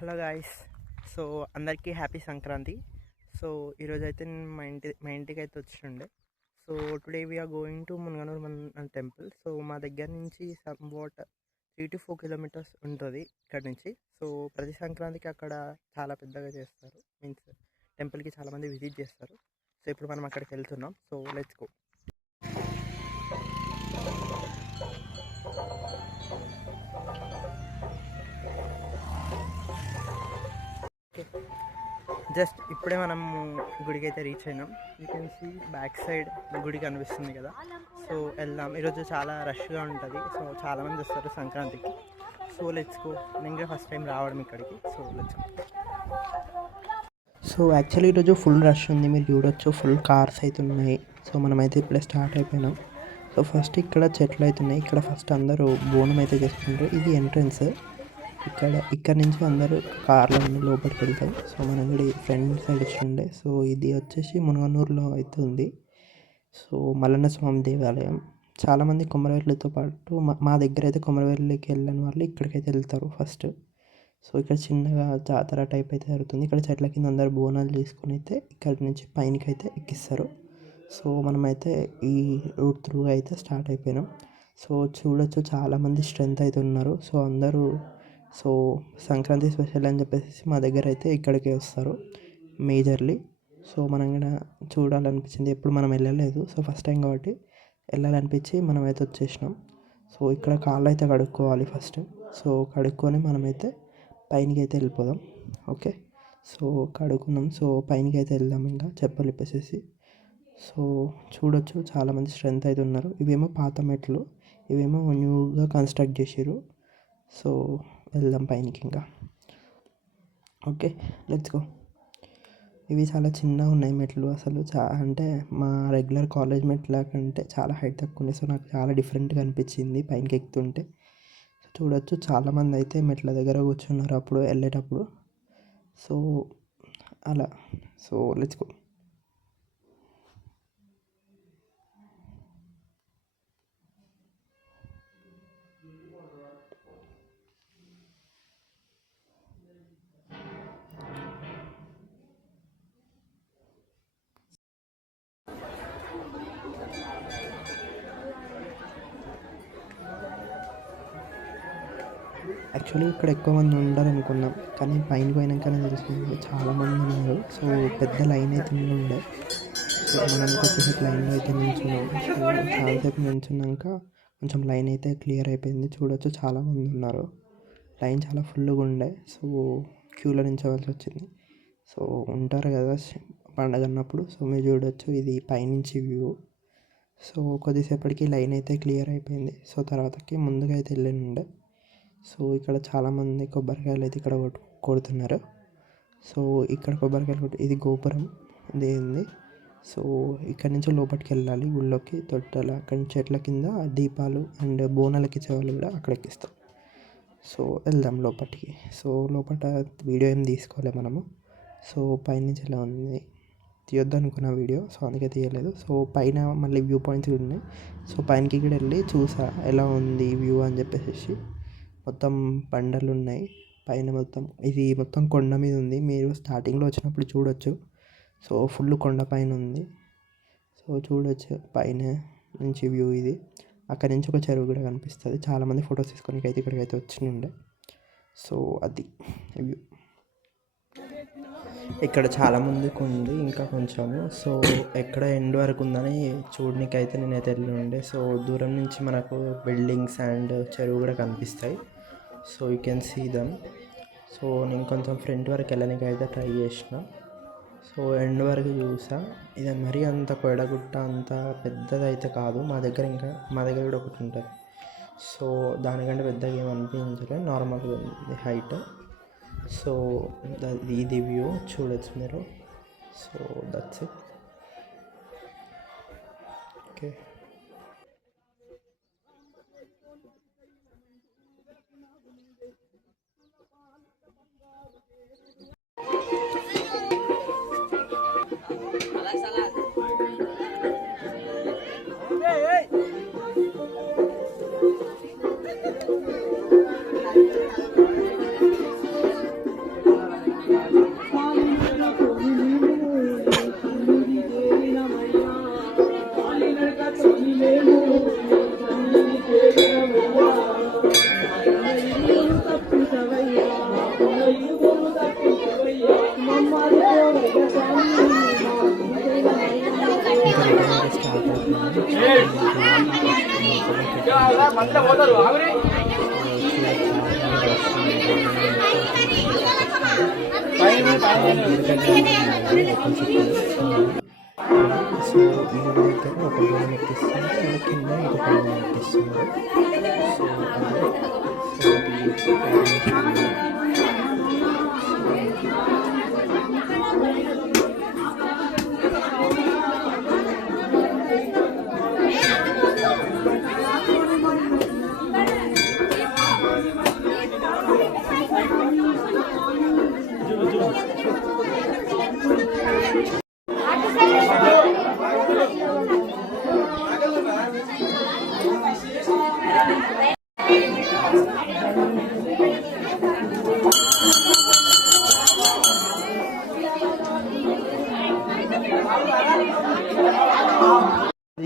Hello guys. So అందరికీ happy Sankranti. So ఈరోజైతే నేను మా ఇంటికి అయితే వచ్చిండే. So today we are going to Munaganuru temple. So మా దగ్గర నుంచి సమ్ వాట్ 3 to 4 kilometers ఉంటుంది ఇక్కడ నుంచి. సో ప్రతి సంక్రాంతికి అక్కడ చాలా పెద్దగా చేస్తారు, మీన్స్ టెంపుల్కి చాలామంది విజిట్ చేస్తారు. సో ఇప్పుడు మనం అక్కడికి వెళ్తున్నాం. So let's go. జస్ట్ ఇప్పుడే మనం గుడికి అయితే రీచ్ అయినాం. You can see back side గుడి కనిపిస్తుంది కదా. సో వెళ్దాం. ఈరోజు చాలా రష్గా ఉంటుంది. సో చాలామంది వస్తారు సంక్రాంతికి. So let's go. నేను కూడా ఫస్ట్ టైం రావడం ఇక్కడికి. So let's go. So actually ఈరోజు ఫుల్ రష్ ఉంది, మీరు చూడొచ్చు. ఫుల్ కార్స్ అయితే ఉన్నాయి. సో మనమైతే ఇప్పుడే స్టార్ట్ అయిపోయినాం. సో ఫస్ట్ ఇక్కడ చెట్లు అయితే ఉన్నాయి. ఇక్కడ ఫస్ట్ అందరూ బోనం అయితే చేసుకుంటారు. ఇది ఎంట్రన్స్. ఇక్కడ నుంచి అందరూ కార్లన్నీ లోపలికి వెళ్తాయి. సో మనం కూడా ఫ్రంట్ సైడ్ వచ్చిండే. సో ఇది వచ్చేసి మునగనూరులో అయితే ఉంది. సో మల్లన్న స్వామి దేవాలయం. చాలామంది కొమరవెల్లితో పాటు మా దగ్గర అయితే కొమరవెల్లికి వెళ్ళని వాళ్ళు ఇక్కడికైతే వెళ్తారు ఫస్ట్. సో ఇక్కడ చిన్నగా జాతర టైప్ అయితే జరుగుతుంది. ఇక్కడ చెట్ల కింద అందరు బోనాలు తీసుకొని అయితే ఇక్కడి నుంచి పైనకి అయితే ఎక్కిస్తారు. సో మనమైతే ఈ రూట్ త్రూ అయితే స్టార్ట్ అయిపోయినాం. సో చూడొచ్చు చాలామంది స్ట్రెంత్ అయితే ఉన్నారు. సో అందరూ సంక్రాంతి స్పెషల్ అని చెప్పేసి మా దగ్గర అయితే ఇక్కడికే వస్తారు మేజర్లీ. సో మనం కూడా చూడాలనిపించింది, ఎప్పుడు మనం వెళ్ళలేదు. సో ఫస్ట్ టైం కాబట్టి వెళ్ళాలనిపించి మనమైతే వచ్చేసినాం. సో ఇక్కడ కాళ్ళు అయితే కడుక్కోవాలి ఫస్ట్. సో కడుక్కొని మనమైతే పైనకి అయితే వెళ్ళిపోదాం. Okay, so కడుక్కున్నాం. సో పైనకి అయితే వెళ్దాం. ఇంకా చెప్పలు ఇప్పేసేసి. సో చూడొచ్చు చాలామంది స్ట్రెంత్ అయితే ఉన్నారు. ఇవేమో పాత మెట్లు, ఇవేమో న్యూగా కన్స్ట్రక్ట్ చేసారు. సో వెళ్దాం పైనకి ఇంకా. Okay, let's go. ఇవి చాలా చిన్నగా ఉన్నాయి మెట్లు. అసలు అంటే మా రెగ్యులర్ కాలేజ్ మెట్ల కంటే చాలా హైట్ తక్కువ ఉన్నాయి. సో నాకు చాలా డిఫరెంట్గా అనిపించింది పైనకి ఎక్కుతుంటే. చూడొచ్చు చాలామంది అయితే మెట్ల దగ్గర కూర్చున్నారు అప్పుడు వెళ్ళేటప్పుడు. సో అలా. So let's go. యాక్చువల్లీ ఇక్కడ ఎక్కువ మంది ఉండరు అనుకున్నాం, కానీ పైన పోయినాకనే తెలిసింది చాలామంది ఉన్నారు. సో పెద్ద లైన్ అయితే ఉండే. సో మనం కొద్దిసేపు లైన్లో అయితే నిల్చున్నాం. సో చాలాసేపు నిల్చున్నాక కొంచెం లైన్ అయితే క్లియర్ అయిపోయింది. చూడొచ్చు చాలామంది ఉన్నారు. లైన్ చాలా ఫుల్గా ఉండే. సో క్యూలో నిల్చోవాల్సి వచ్చింది. సో ఉంటారు కదా పండగ అన్నప్పుడు. సో మీరు చూడొచ్చు ఇది పైనుంచి వ్యూ. సో కొద్దిసేపటికి లైన్ అయితే క్లియర్ అయిపోయింది. సో తర్వాతకి ముందుగా అయితే వెళ్ళిండే. సో ఇక్కడ చాలామంది కొబ్బరికాయలు అయితే ఇక్కడ కొడుతున్నారు. సో ఇక్కడ కొబ్బరికాయలు ఇది గోపురం దేనిది. సో ఇక్కడ నుంచి లోపలికి వెళ్ళాలి గుళ్ళోకి. తొట్టెల అక్కడి నుంచి చెట్ల కింద దీపాలు అండ్ బోనాలకి ఇచ్చేవాళ్ళు కూడా అక్కడ ఎక్కిస్తాం. సో వెళ్దాం లోపలికి. సో లోపల వీడియో ఏం తీసుకోవాలి మనము. సో పైనుంచి ఎలా ఉంది తీయొద్దు అనుకున్న వీడియో, సో అందుకే తీయలేదు. సో పైన మళ్ళీ వ్యూ పాయింట్స్ కూడా ఉన్నాయి. సో పైనకి కూడా వెళ్ళి చూసా ఎలా ఉంది వ్యూ అని చెప్పేసి. మొత్తం బండలు ఉన్నాయి పైన. ఇది మొత్తం కొండ మీద ఉంది. మీరు స్టార్టింగ్లో వచ్చినప్పుడు చూడొచ్చు. సో ఫుల్ కొండ పైన ఉంది. సో చూడొచ్చు పైన నుంచి వ్యూ ఇది. అక్కడి నుంచి ఒక చెరువు కూడా కనిపిస్తుంది. చాలామంది ఫొటోస్ తీసుకోనికి అయితే ఇక్కడికైతే వచ్చిండే. సో అది వ్యూ. ఇక్కడ చాలా ముందుకు ఉంది ఇంకా కొంచెము. సో ఎక్కడ ఎండ్ వరకు ఉందని చూడడానికి అయితే నేనైతే వెళ్ళి ఉండే. సో దూరం నుంచి మనకు బిల్డింగ్స్ అండ్ చెరువు కూడా కనిపిస్తాయి. So you can see them. So నేను కొంచెం ఫ్రంట్ వరకు వెళ్ళడానికి అయితే ట్రై చేసిన. సో ఎండ్ వరకు చూసా. ఇది మరీ అంత కొడగుట్ట అంత పెద్దది అయితే కాదు. మా దగ్గర కూడా ఒకటి ఉంటుంది. సో దానికంటే పెద్దగా ఏమనిపించలేదు, నార్మల్గా ఉంది హైట్. సో ఇది వ్యూ చూడొచ్చు మీరు. So that's it. Okay. So ఈ దగ్గర ఒక బోనం ఎక్కిస్తున్నారు అండ్ కింద ఇంకొక బోనం ఎక్కిస్తున్నారు.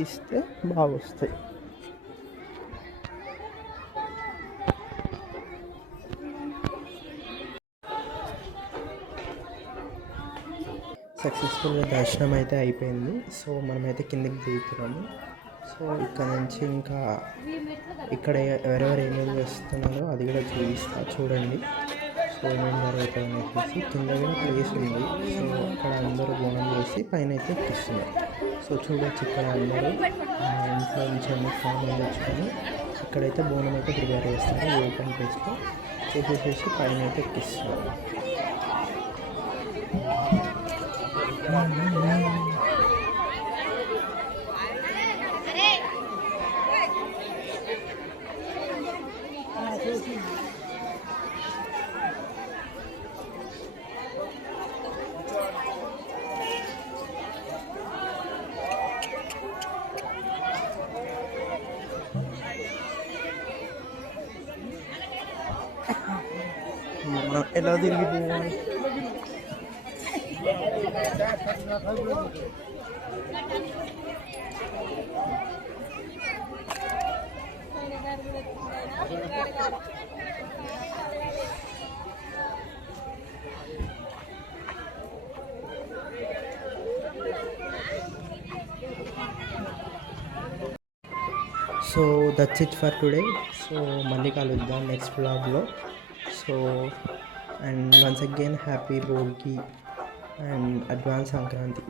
ఇస్తే బాగా వస్తాయి. సక్సెస్ఫుల్గా దర్శనం అయితే అయిపోయింది. సో మనమైతే కిందకి దిగుతున్నాము. సో ఇక్కడ నుంచి ఇంకా ఇక్కడ ఎవరెవరు ఏమేమి చేస్తున్నారో అది కూడా చూపిస్తా, చూడండి. సో ఏమేమి జరుగుతుందని చెప్పేసి కింద కూడా ప్లేస్ ఉంది. సో అక్కడ అందరూ బోనం చేసి పైన అయితే ఎక్కిస్తున్నారు. సో చూడవచ్చు ఇక్కడ అందరూ ఇంట్లో నుంచి అన్ని సామాన్లు తెచ్చుకొని ఇక్కడైతే బోనం అయితే ప్రిపేర్ చేస్తారు. ఓపెన్ ప్లేస్లో చేసేసి పైన అయితే ఎక్కిస్తున్నారు. ఎలా తిరిగిపోవాలి. So that's it for today. So మళ్ళీ కలుద్దాం నెక్స్ట్ వ్లాగ్లో. So and once again happy Bhogi and advance Sankranti.